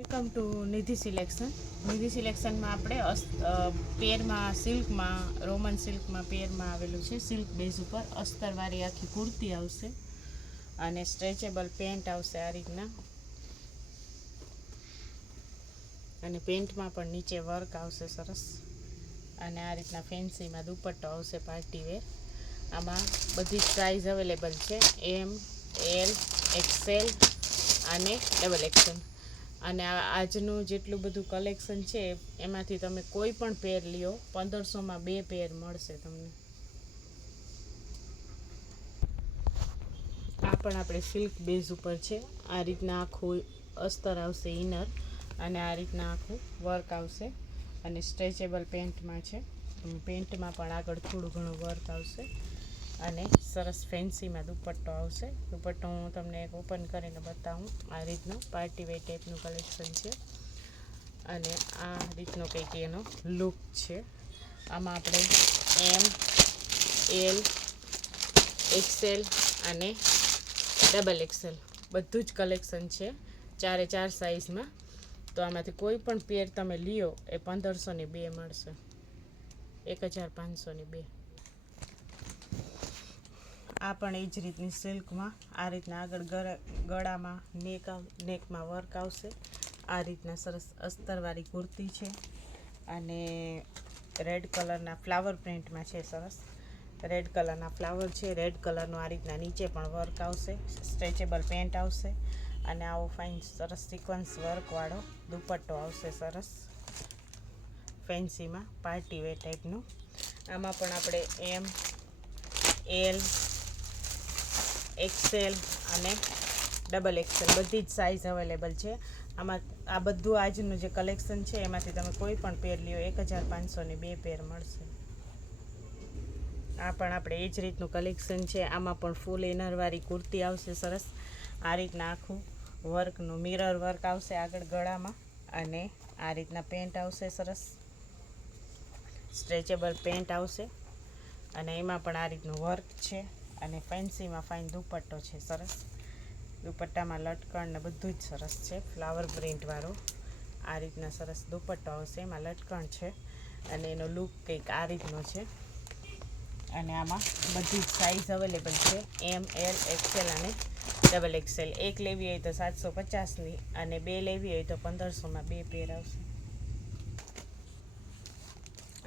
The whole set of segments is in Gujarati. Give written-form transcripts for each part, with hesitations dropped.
Welcome to Nidhi selection. Nidhi સિલેક્શનમાં આપણે પેરમાં સિલ્કમાં રોમન સિલ્કમાં પેરમાં આવેલું છે. સિલ્ક બેઝ ઉપર અસ્તરવાળી આખી કુર્તી આવશે અને સ્ટ્રેચેબલ પેન્ટ આવશે આ રીતના, અને પેન્ટમાં પણ નીચે વર્ક આવશે સરસ, અને આ રીતના ફેન્સીમાં દુપટ્ટો આવશે પાર્ટી વેર. આમાં બધી જ સાઇઝ અવેલેબલ છે, એમ, એલ, એક્સેલ અને ડબલ એક્સેલ. અને આજનું જેટલું બધું કલેક્શન છે એમાંથી તમે કોઈ પણ પેર લ્યો, 1500માં 2 પેર મળશે તમને. આ પણ આપણે સિલ્ક બેઝ ઉપર છે. આ રીતના આખું અસ્તર આવશે ઇનર, અને આ રીતના આખું વર્ક આવશે, અને સ્ટ્રેચેબલ પેન્ટમાં છે. પેન્ટમાં પણ આગળ થોડું ઘણું વર્ક આવશે, અને સરસ ફેન્સીમાં દુપટ્ટો આવશે. દુપટ્ટો હું તમને એક ઓપન કરીને બતાવું. આ રીતનું પાર્ટી વેર ટાઈપનું કલેક્શન છે, અને આ રીતનો કંઈક એનો લુક છે. આમાં આપણે એમ, એલ, એક્સેલ અને ડબલ એક્સેલ બધું જ કલેક્શન છે, 4 સાઇઝમાં. તો આમાંથી કોઈ પણ પેર તમે લ્યો એ 1500ની 2 મળશે, 1500ની 2. આ પણ એ જ રીતની સિલ્કમાં આ રીતના આગળ ગળામાં નેકમાં વર્ક આવશે. આ રીતના સરસ અસ્તરવાળી કુર્તી છે, અને રેડ કલરના ફ્લાવર પ્રિન્ટમાં છે. સરસ રેડ કલરના ફ્લાવર છે. રેડ કલરનું આ રીતના નીચે પણ વર્ક આવશે, સ્ટ્રેચેબલ પેન્ટ આવશે, અને આવો ફાઇન સરસ સિક્વન્સ વર્કવાળો દુપટ્ટો આવશે સરસ ફેન્સીમાં પાર્ટી વેર ટાઈપનું. આમાં પણ આપણે એમ, એલ, એક્સેલ અને ડબલ એક્સેલ બધી જ સાઇઝ અવેલેબલ છે. આમાં આ બધું આજનું જે કલેક્શન છે એમાંથી તમે કોઈ પણ પેર લ્યો 1500ની 2 પેર મળશે. આ પણ આપણે એ જ રીતનું કલેક્શન છે. આમાં પણ ફૂલ ઇનરવાળી કુર્તી આવશે સરસ. આ રીતના આખું વર્કનું મિરર વર્ક આવશે આગળ ગળામાં, અને આ રીતના પેન્ટ આવશે સરસ, સ્ટ્રેચેબલ પેન્ટ આવશે, અને એમાં પણ આ રીતનું વર્ક છે, અને ફેન્સીમાં ફાઇન દુપટ્ટો છે સરસ. દુપટ્ટામાં લટકણ ને બધું જ સરસ છે, ફ્લાવર પ્રિન્ટવાળો આ રીતના સરસ દુપટ્ટો આવશે. એમાં લટકણ છે, અને એનો લુક કંઈક આ રીતનો છે. અને આમાં બધી જ સાઇઝ અવેલેબલ છે, એમ, એલ, એક્સેલ અને ડબલ એક્સેલ. એક લેવી હોય તો 750ની, અને 2 લેવી હોય તો 1500માં 2 પેર આવશે.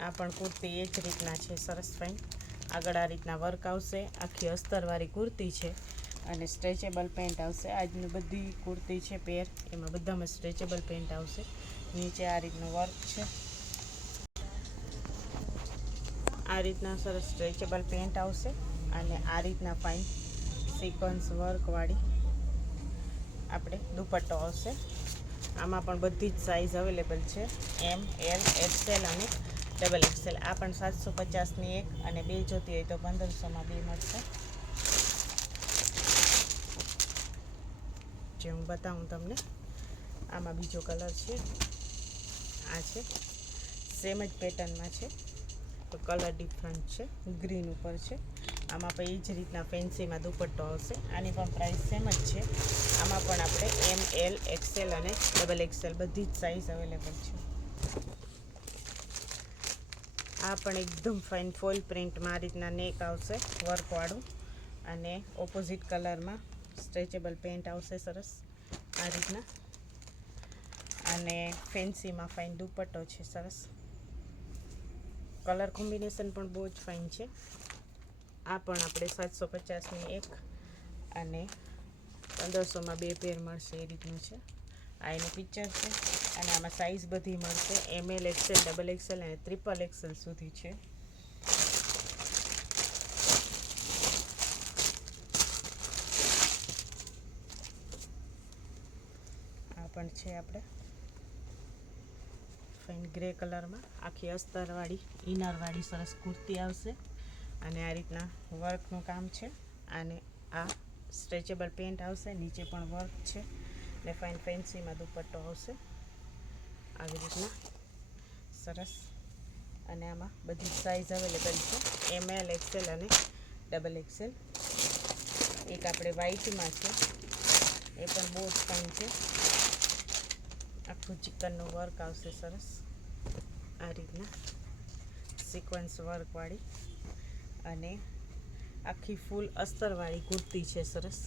આ પણ કુર્તી એ જ રીતના છે, સરસ ફાઇન. આગળ આ રીતના વર્ક આવશે, આખી અસ્તરવાળી કુર્તી છે, અને સ્ટ્રેચેબલ પેન્ટ આવશે. આજની બધી કુર્તી છે પેર, એમાં બધામાં સ્ટ્રેચેબલ પેન્ટ આવશે. નીચે આ રીતનું વર્ક છે, આ રીતના સરસ સ્ટ્રેચેબલ પેન્ટ આવશે, અને આ રીતના ફાઇન સિક્વન્સ વર્કવાળી આપણે દુપટ્ટો આવશે. આમાં પણ બધી જ સાઇઝ અવેલેબલ છે, એમ, એલ, એક્સેલ અને ડબલ એક્સેલ. આ પણ 750ની 1, અને 2 જોતી હોય તો 1500માં 2 મળશે. જે હું બતાવું તમને, આમાં બીજો કલર છે, આ છે, સેમ જ પેટર્નમાં છે, તો કલર ડિફરન્ટ છે, ગ્રીન ઉપર છે. આમાં પણ એ જ રીતના ફેન્સીમાં દુપટ્ટો આવશે. આની પણ પ્રાઇસ સેમ જ છે. આમાં પણ આપણે એમ, એલ, એક્સેલ અને ડબલ એક્સેલ બધી જ સાઇઝ અવેલેબલ છે. આ પણ એકદમ ફાઇન ફોલ પ્રિન્ટમાં આ રીતના નેક આવશે વર્કવાળું, અને ઓપોઝિટ કલરમાં સ્ટ્રેચેબલ પેન્ટ આવશે સરસ આ રીતના, અને ફેન્સીમાં ફાઇન દુપટ્ટો છે સરસ. કલર કોમ્બિનેશન પણ બહુ જ ફાઇન છે. આ પણ આપણે 750ની 1, અને 1500માં 2 પેર મળશે એ રીતનું છે. આ એનું પિક્ચર છે, અને આમાં સાઇઝ બધી મળશે, એમ, એલ, એક્સેલ, ડબલ એક્સેલ અને ટ્રિપલ એક્સેલ સુધી છે. આ પણ છે આપણે ફાઇન ગ્રે કલરમાં આખી અસ્તરવાળી ઇનરવાળી સરસ કુર્તી આવશે, અને આ રીતના વર્કનું કામ છે, અને આ સ્ટ્રેચેબલ પેન્ટ આવશે, નીચે પણ વર્ક છે, ને ફાઇન ફેન્સીમાં દુપટ્ટો આવશે આવી રીતના સરસ. અને આમાં બધી સાઇઝ અવેલેબલ છે, એમ, એલ, એક્સેલ અને ડબલ એક્સેલ. એક આપણે વ્હાઈટમાં છે, એ પણ બહુ જ ફાઇન છે. આખું ચિકનનું વર્ક આવશે સરસ, આ રીતના સિક્વન્સ વર્કવાળી, અને આખી ફૂલ અસ્તરવાળી કુર્તી છે સરસ,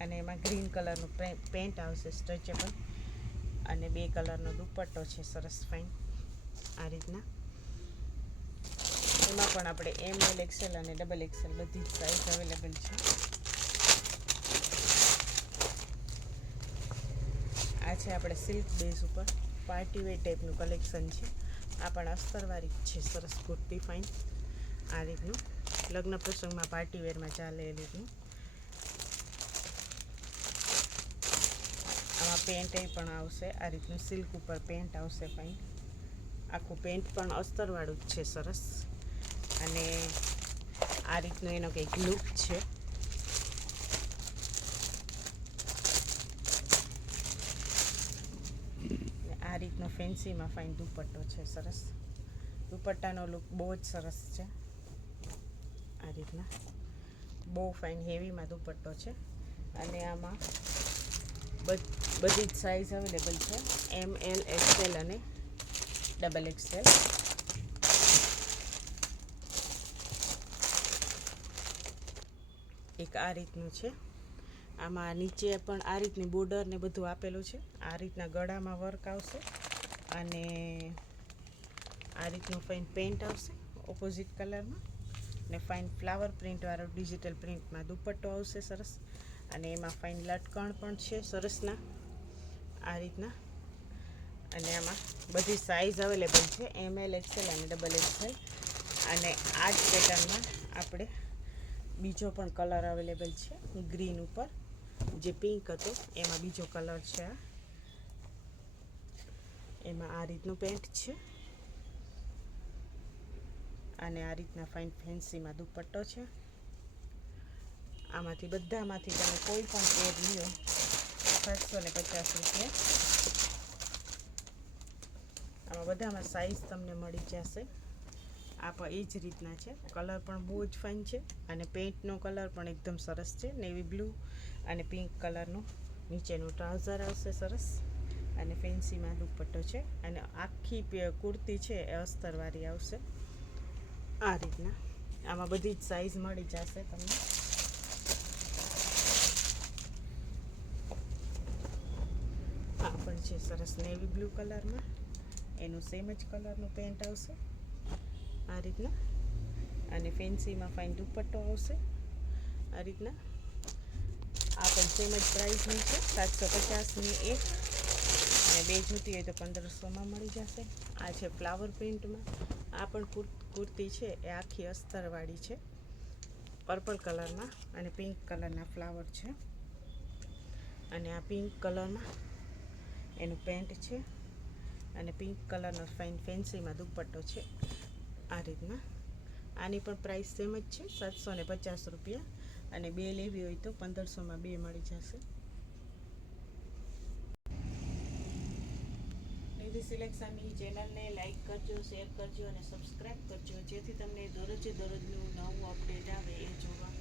અને એમાં ગ્રીન કલરનું પેન્ટ આવશે સ્ટ્રેચેબલ, અને 2 કલરનો દુપટ્ટો છે સરસ ફાઇન આ રીતના. એમાં પણ આપણે ML XL અને XXL બધી જ સાઇઝ અવેલેબલ છે. આ છે આપણે સિલ્ક બેઝ ઉપર પાર્ટી વેર ટાઈપનું કલેક્શન છે. આ પણ અસ્તરવાળી છે સરસ કુર્તી ફાઇન આ રીતનું, લગ્ન પ્રસંગમાં પાર્ટી વેરમાં ચાલે એ રીતનું. આમાં પેન્ટ પણ આવશે આ રીતનું, સિલ્ક ઉપર પેન્ટ આવશે ફાઇન, આખું પેન્ટ પણ અસ્તરવાળું જ છે સરસ, અને આ રીતનો એનો કંઈક લુક છે. આ રીતનો ફેન્સીમાં ફાઇન દુપટ્ટો છે સરસ, દુપટ્ટાનો લુક બહુ જ સરસ છે. આ રીતના બહુ ફાઇન હેવીમાં દુપટ્ટો છે, અને આમાં બધી જ સાઇઝ અવેલેબલ છે, ML XL અને XXL. એક આ રીતનું છે, આમાં નીચે પણ આ રીતની બોર્ડર ને બધું આપેલું છે. આ રીતના ગળામાં વર્ક આવશે, અને આ રીતનું ફાઇન પેન્ટ આવશે ઓપોઝિટ કલરમાં, ને ફાઇન ફ્લાવર પ્રિન્ટવાળો ડિજિટલ પ્રિન્ટમાં દુપટ્ટો આવશે સરસ, અને એમાં ફાઇન લટકણ પણ છે સરસના આ રીતના. અને આમાં બધી સાઇઝ અવેલેબલ છે, ML XL અને XXL. અને આ જ પેટર્નમાં આપણે બીજો પણ કલર અવેલેબલ છે ગ્રીન ઉપર, જે પિંક હતો એમાં બીજો કલર છે. એમાં આ રીતનું પેન્ટ છે, અને આ રીતના ફાઇન ફેન્સીમાં દુપટ્ટો છે. આમાંથી બધામાંથી તમે કોઈ પણ પેર લ્યો 750 રૂપિયા. આમાં બધામાં સાઇઝ તમને મળી જશે. આ પણ એ જ રીતના છે, કલર પણ બહુ જ ફાઇન છે, અને પેન્ટનો કલર પણ એકદમ સરસ છે, નેવી બ્લુ અને પિંક કલરનું નીચેનું ટ્રાઉઝર આવશે સરસ, અને ફેન્સીમાં દુપટ્ટો છે, અને આખી કુર્તી છે એ અસ્તરવાળી આવશે આ રીતના. આમાં બધી જ સાઇઝ મળી જશે તમને. આ પણ છે સરસ નેવી બ્લુ કલરમાં, એનું સેમ જ કલરનું પેન્ટ આવશે આ રીતના, અને ફેન્સીમાં ફાઇન દુપટ્ટો આવશે આ રીતના. આ પણ સેમ જ પ્રાઇસની છે, 750ની એક, અને 2 જોતી હોય તો 1500માં મળી જશે. આ છે ફ્લાવર પ્રિન્ટમાં, આ પણ કુર્તી છે એ આખી અસ્તરવાળી છે, પર્પલ કલરમાં, અને પિંક કલરના ફ્લાવર છે, અને આ પિંક કલરમાં એનું પેન્ટ છે, અને પિંક કલરનો ફાઇન ફેન્સીમાં દુપટ્ટો છે આ રીતના. આની પણ પ્રાઇસ સેમ જ છે, 750 રૂપિયા, અને 2 લેવી હોય તો 1500માં 2 મળી જશે. નિધિ સિલેક્શનની ચેનલને લાઇક કરજો, શેર કરજો અને સબસ્ક્રાઈબ કરજો, જેથી તમને દરરોજનું નવું અપડેટ આવે એ જોવા